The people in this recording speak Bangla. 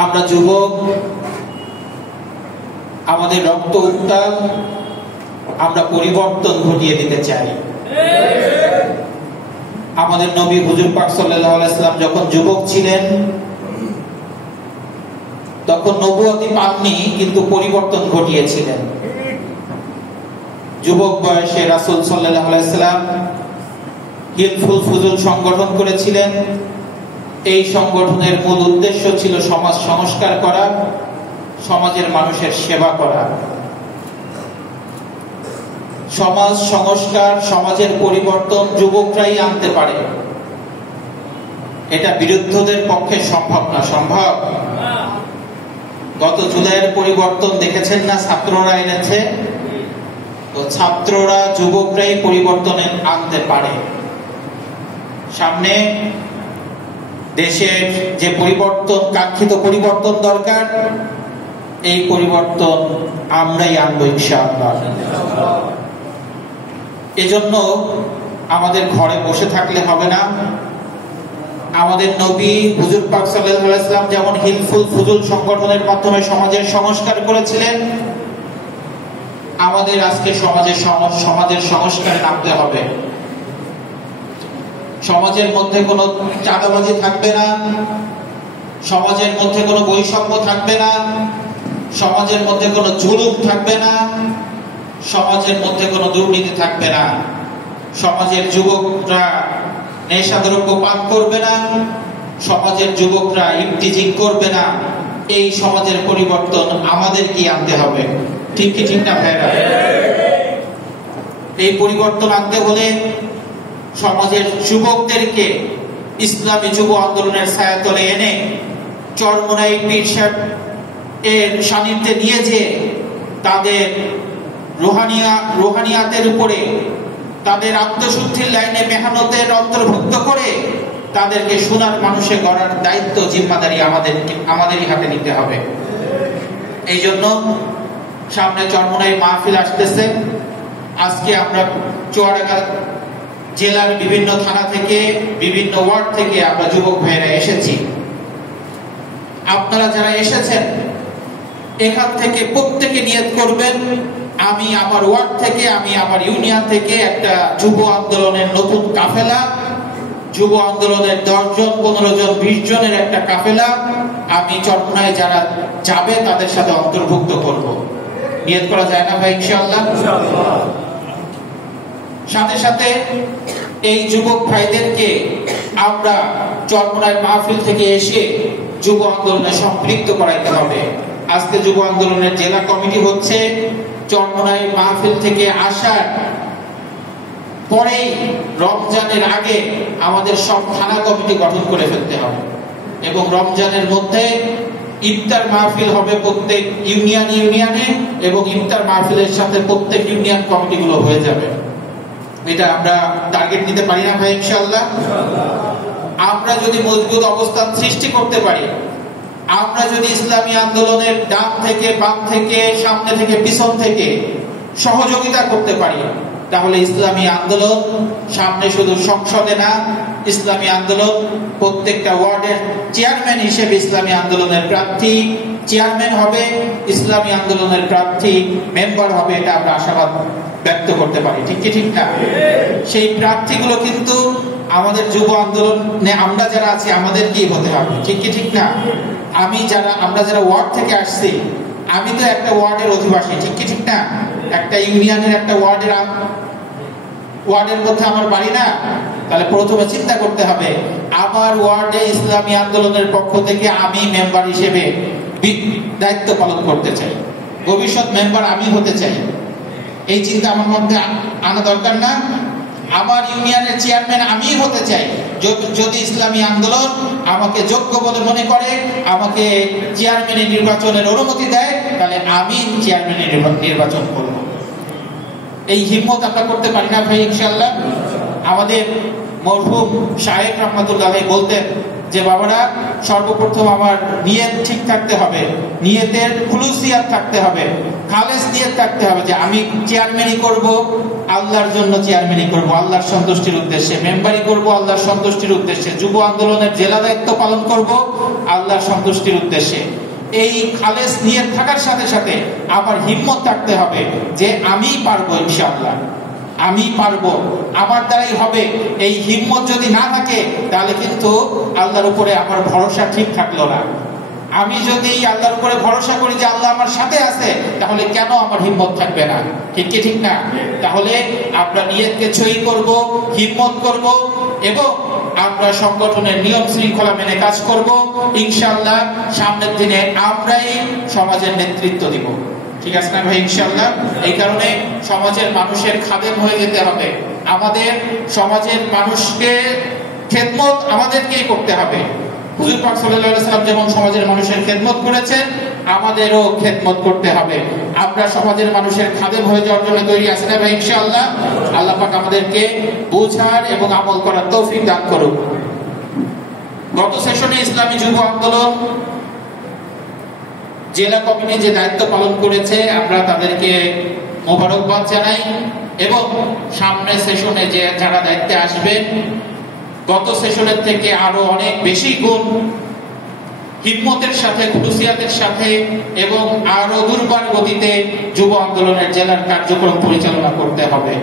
আমরা যুবক, আমাদের রক্ত উত্তাল, আমরা পরিবর্তন ঘটিয়ে দিতে চাই। আমাদের নবী হুজুর পাক সাল্লাল্লাহু আলাইহি ওয়াসাল্লাম যখন যুবক ছিলেন তখন নবুয়তি পাননি, কিন্তু পরিবর্তন ঘটিয়েছিলেন। যুবক বয়সে রাসূল সাল্লাল্লাহু আলাইহি ওয়াসাল্লাম হিলফুল ফুজুল সংগঠন করেছিলেন। এই সংগঠনের মূল উদ্দেশ্য ছিল সমাজ সংস্কার করা, সমাজের মানুষের সেবা করা। সমাজ সংস্কার, সমাজের পরিবর্তন যুবকরাই আনতে পারে। এটা বিরুদ্ধদের পক্ষে সম্ভব না। সম্ভব? গত জুলাইয়ের পরিবর্তন দেখেছেন না, ছাত্ররা এনেছে। তো ছাত্ররা, যুবকরাই পরিবর্তন আনতে পারে। সামনে দেশের যে পরিবর্তন, কাঙ্ক্ষিত পরিবর্তন দরকার, এই পরিবর্তন আমরাই আনবো ইনশাআল্লাহ। এজন্য আমাদের ঘরে বসে থাকলে হবে না। আমাদের নবী হুজুর পাক সাল্লাল্লাহু আলাইহি ওয়াসাল্লাম যেমন হিলফুল ফুজুল সংগঠনের মাধ্যমে সমাজের সংস্কার করেছিলেন, আমাদের আজকে সমাজের সংস্কারে নামতে হবে। সমাজের মধ্যে কোনো চাঁদাবাজি থাকবে না, সমাজের মধ্যে কোনো বৈষম্য থাকবে না, সমাজের মধ্যে কোনো জুলুম থাকবে না, সমাজের মধ্যে কোনো দুর্নীতি থাকবে না। সমাজের যুবকরা নেশাদ্রব্য পান করবে না, সমাজের যুবকরা ইফটিজিং করবে না। এই সমাজের পরিবর্তন আমাদের কি আনতে হবে? ঠিক কি ঠিক না ভাইরা? এই পরিবর্তন আনতে হলে সমাজের যুবকদেরকে ইসলামী যুব আন্দোলনের ছায়াতলে এনে চরমোনাই পীর সাহেব এর সান্নিধ্যে নিয়ে যে তাদের রুহানিয়াতের উপরে, তাদের আত্মশুদ্ধির লাইনে মেহনতের অন্তর্ভুক্ত করে তাদেরকে সোনার মানুষে গড়ার দায়িত্ব, জিম্মাদারি আমাদেরই হাতে নিতে হবে। এই জন্য সামনে চরমোনাই মাহফিল আসতেছে। আজকে আমরা চুয়াডাঙ্গা জেলার বিভিন্ন থানা থেকে, বিভিন্ন ওয়ার্ড থেকে আমরা যুবক ভাইরা এসেছি। আপনারা যারা এসেছেন, এখান থেকে প্রত্যেকে নিয়ত করবেন, আমি আমার ওয়ার্ড থেকে, আমি আমার ইউনিয়ন থেকে একটা যুব আন্দোলনের নতুন কাফেলা, যুব আন্দোলনের 10 জন, 15 জন, 20 জনের একটা কাফেলা আমি চরমোনাই যারা যাবে তাদের সাথে অন্তর্ভুক্ত করব। নিয়ত করা যায় না ভাই? ইনশাআল্লাহ। সাথে সাথে এই যুবক ভাইদেরকে আমরা চরমোনাই মাহফিল থেকে এসে যুব আন্দোলনে সম্পৃক্ত করাইতে হবে। আজকে যুব আন্দোলনের জেলা কমিটি হচ্ছে। চরমোনাই মাহফিল থেকে আসার পরেই রমজানের আগে আমাদের সব থানা কমিটি গঠন করে ফেলতে হবে, এবং রমজানের মধ্যে ইফতার মাহফিল হবে প্রত্যেক ইউনিয়নে, এবং ইফতার মাহফিলের সাথে প্রত্যেক ইউনিয়ন কমিটিগুলো হয়ে যাবে। এটা আমরা টার্গেট নিতে পারি না ভাই? ইনশাআল্লাহ। আমরা যদি মজবুত অবস্থান সৃষ্টি করতে পারি, আমরা যদি ইসলামী আন্দোলনের ডান থেকে, বাম থেকে, সামনে থেকে, পিছন থেকে সহযোগিতা করতে পারি, তাহলে ইসলামী আন্দোলন সামনে শুধু সংসদে না, ইসলামী আন্দোলন প্রত্যেকটা ওয়ার্ডের চেয়ারম্যান হিসেবে ইসলামী আন্দোলনের প্রার্থী চেয়ারম্যান হবে, ইসলামী আন্দোলনের প্রার্থী মেম্বার হবে। এটা আমরা আশাবাদ ব্যক্ত করতে পারি। ঠিক কি ঠিক না? সেই প্রার্থীগুলো কিন্তু আমাদের যুব আন্দোলনে আমরা যারা আছি আমাদেরকেই হতে হবে। ঠিক কি ঠিক না? আমরা যারা ওয়ার্ড থেকে আসছি, আমি তো একটা ওয়ার্ডের অধিবাসী। ঠিক কি ঠিক না? একটা ইউনিয়নের একটা ওয়ার্ডের মধ্যে আমার বাড়ি না? তাহলে প্রথমে চিন্তা করতে হবে, আমার ওয়ার্ডে ইসলামী আন্দোলনের পক্ষ থেকে আমি মেম্বার হিসেবে দায়িত্ব পালন করতে চাই, ভবিষ্যৎ মেম্বার আমি হতে চাই। এই চিন্তা আমার মধ্যে আনা দরকার না? আমার ইউনিয়নের চেয়ারম্যান আমি হতে চাই। যদি ইসলামী আন্দোলন আমাকে যোগ্য বলে মনে করে, আমাকে চেয়ারম্যানের নির্বাচনের অনুমতি দেয়, তাহলে আমি চেয়ারম্যানের নির্বাচন করব। এই হিম্মত আমরা করতে পারি না ভাই? ইনশাআল্লাহ। আমাদের মরহুম শাহেদ রহমাতুল্লাহ বলতেন যে, বাবারা, সর্বপ্রথম আমার নিয়ত ঠিক থাকতে হবে, নিয়তের খুলুসিয়াত থাকতে হবে, খালেস নিয়ত থাকতে হবে যে আমি চেয়ারম্যানই করব আল্লাহর জন্য, চেয়ারম্যানই করব আল্লাহর সন্তুষ্টির উদ্দেশ্যে, মেম্বারই করব আল্লাহর সন্তুষ্টির উদ্দেশ্যে, যুব আন্দোলনের জেলা দায়িত্ব পালন করব আল্লাহর সন্তুষ্টির উদ্দেশ্যে। এই খালেস নিয়ত থাকার সাথে সাথে আবার হিম্মত থাকতে হবে যে আমি পারবো, ইনশাআল্লাহ আমি পারবো, আমার দ্বারাই হবে। এই হিম্মত যদি না থাকে তাহলে কিন্তু আল্লাহর উপরে আমার ভরসা ঠিক থাকলো না। আমি যদি আল্লাহর উপরে ভরসা করি যে আল্লাহ আমার সাথে আছে, তাহলে কেন আমার হিম্মত থাকবে না? ঠিক কি ঠিক না? তাহলে আমরা নিয়তকে সহি করব, হিম্মত করব এবং আমরা সংগঠনের নিয়ম শৃঙ্খলা মেনে কাজ করব। ইনশাআল্লাহ সামনের দিনে আমরাই সমাজের নেতৃত্ব দিব। ঠিক আছে না ভাই? ইনশাআল্লাহ। এই কারণে সমাজের মানুষের খাদেম হয়ে যেতে হবে। আমাদের সমাজের মানুষকে খেদমত আমাদেরকেই করতে হবে। হুজুর পাক সাল্লাল্লাহু আলাইহি ওয়াসাল্লাম যেমন সমাজের মানুষের খেদমত করেছেন, আমাদেরও খেদমত করতে হবে। আমরা সমাজের মানুষের খাদেম হয়ে যাওয়ার জন্য তৈরি আছি না ভাই? ইনশাআল্লাহ। আল্লাহ পাক আমাদেরকে বুঝার এবং আমল করার তৌফিক দান করুন। গত সেশনে ইসলামী যুব আন্দোলন জেলা কমিটি যে দায়িত্ব পালন করেছে, আমরা তাদেরকে মোবারকবাদ জানাই এবং সামনের সেশনে যে যারা দায়িত্বে আসবেন, গত সেশনের থেকে আরো অনেক বেশি গুণ হিম্মতের সাথে, খুলুসিয়াতের সাথে এবং আরো দুর্বার গতিতে যুব আন্দোলনের জেলার কার্যক্রম পরিচালনা করতে হবে।